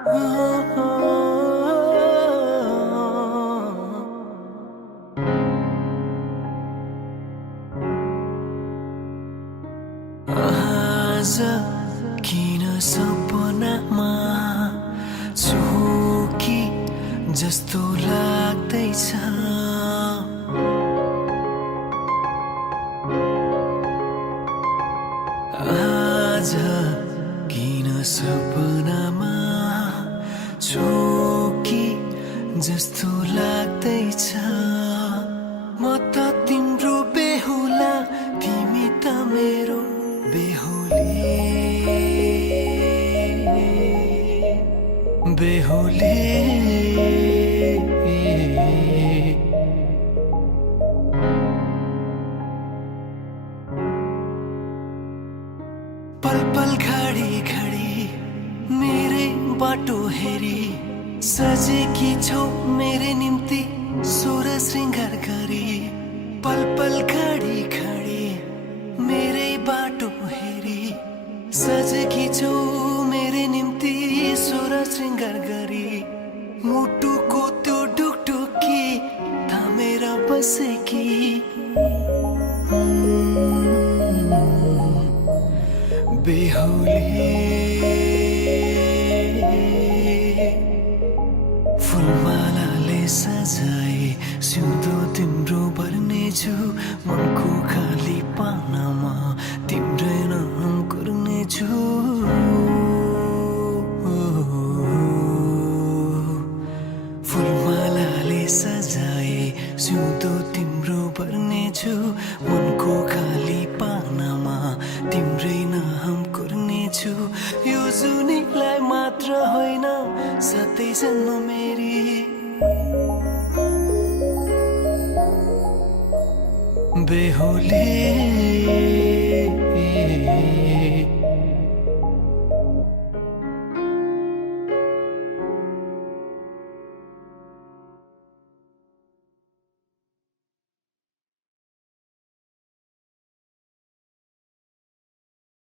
आज किन सपनामा छु कि जस्तो लाग्दैछ। आज किन सपनामा छु कि जस्तो लाग्दैछ। म त तिम्रो बेहुला, तिमी त मेरो बेहुली। बेहुली पल पल घडी घडी मेरै बाटो हेरी सजेकी छौ मेरे निम्ति सोह्र श्रृङ्गार गरी। पल पल घडी घडी मेरै बाटो हेरी सजेकी छौ मेरे निम्ति सोह्र श्रृङ्गार गरी। मुटुको त्यो ढुकढुकी थामेर बसेकी बेहुली। फुलमालाले सजाए सिउँदो तिम्रो भर्नेछु, मनको खाली पानामा तिम्रै नाम कुर्नेछु। फुलमालाले सजाए सिउँदो तिम्रो भर्नेछु, मनको खाली पानामा तिम्रै नाम कुर्नेछु। यो जुनीलाई मात्र होइन साथै जन्म मेरी बेहुली।